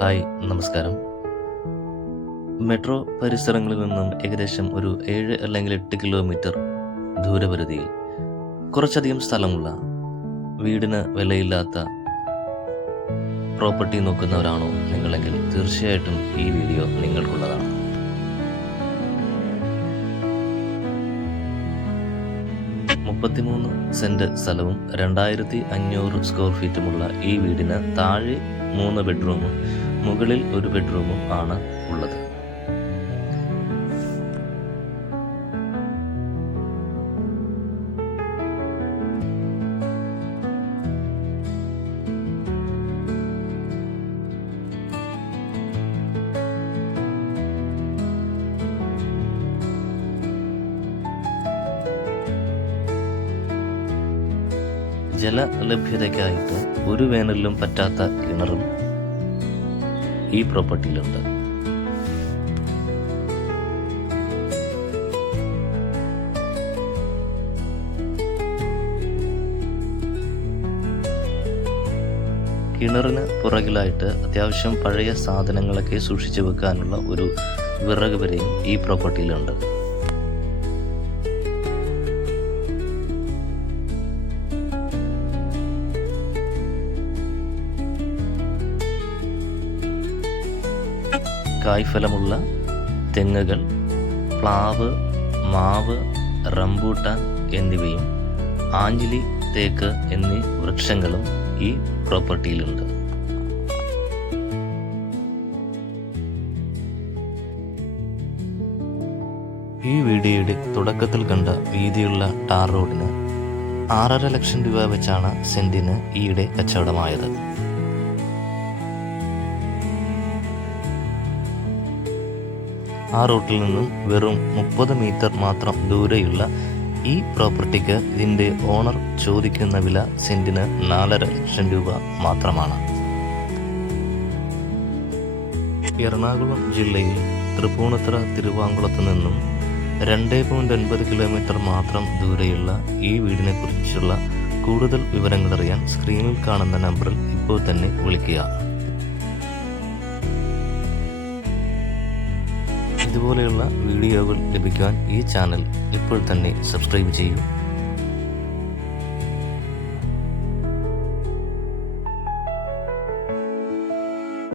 Hi നമസ്കാരം. Metro പരിസരങ്ങളിൽ നിന്നും ഏകദേശം ഒരു ഏഴ് അല്ലെങ്കിൽ എട്ട് കിലോമീറ്റർ ദൂരപരിധിയിൽ കുറച്ചധികം സ്ഥലമുള്ള വീടിന് വിലയില്ലാത്ത പ്രോപ്പർട്ടി നോക്കുന്നവരാണോ നിങ്ങളെങ്കിൽ തീർച്ചയായിട്ടും ഈ വീഡിയോ നിങ്ങൾക്കുള്ളതാണ്. മുപ്പത്തിമൂന്ന് സെന്റ് സ്ഥലവും രണ്ടായിരത്തി അഞ്ഞൂറ് സ്ക്വയർ ഫീറ്റുമുള്ള ഈ വീടിന് താഴെ മൂന്ന് ബെഡ്റൂമും മുകളിൽ ഒരു ബെഡ്റൂമും ആണ് ഉള്ളത്. ജലലഭ്യതയ്ക്കായിട്ട് ഒരു വേനലിലും പറ്റാത്ത കിണറും ഈ പ്രോപ്പർട്ടിയിലുണ്ട്. കിണറിന് പുറകിലായിട്ട് അത്യാവശ്യം പഴയ സാധനങ്ങളൊക്കെ സൂക്ഷിച്ചു വെക്കാനുള്ള ഒരു വിറക് വരെയും ഈ പ്രോപ്പർട്ടിയിലുണ്ട്. കായ്ഫലമുള്ള തെങ്ങുകൾ പ്ലാവ് മാവ് റംബൂട്ടാൻ എന്നിവയും ആഞ്ജലി തേക്ക് എന്നീ വൃക്ഷങ്ങളും ഈ പ്രോപ്പർട്ടിയിലുണ്ട്. ഈ വീഡിയോയുടെ തുടക്കത്തിൽ കണ്ട വീതിയുള്ള ടാർ റോഡിന് ആറര ലക്ഷം രൂപ വെച്ചാണ് സെന്റിന് ഈയിടെ കച്ചവടമായത്. ആ റൂട്ടിൽ നിന്നും വെറും മുപ്പത് മീറ്റർ മാത്രം ദൂരെയുള്ള ഈ പ്രോപ്പർട്ടിക്ക് ഇതിന്റെ ഓണർ ചോദിക്കുന്ന വില സെന്റിന് നാലര ലക്ഷം രൂപ മാത്രമാണ്. എറണാകുളം ജില്ലയിൽ തൃപ്പൂണിത്തറ തിരുവാങ്കുളത്ത് നിന്നും രണ്ട് പോയിന്റ് ഒൻപത് കിലോമീറ്റർ മാത്രം ദൂരെയുള്ള ഈ വീടിനെ കുറിച്ചുള്ള കൂടുതൽ വിവരങ്ങൾ അറിയാൻ സ്ക്രീനിൽ കാണുന്ന നമ്പറിൽ ഇപ്പോൾ തന്നെ വിളിക്കുക. ഇതുപോലെയുള്ള വീഡിയോകൾ ലഭിക്കാൻ ഈ ചാനൽ ഇപ്പോൾ തന്നെ സബ്സ്ക്രൈബ് ചെയ്യൂ.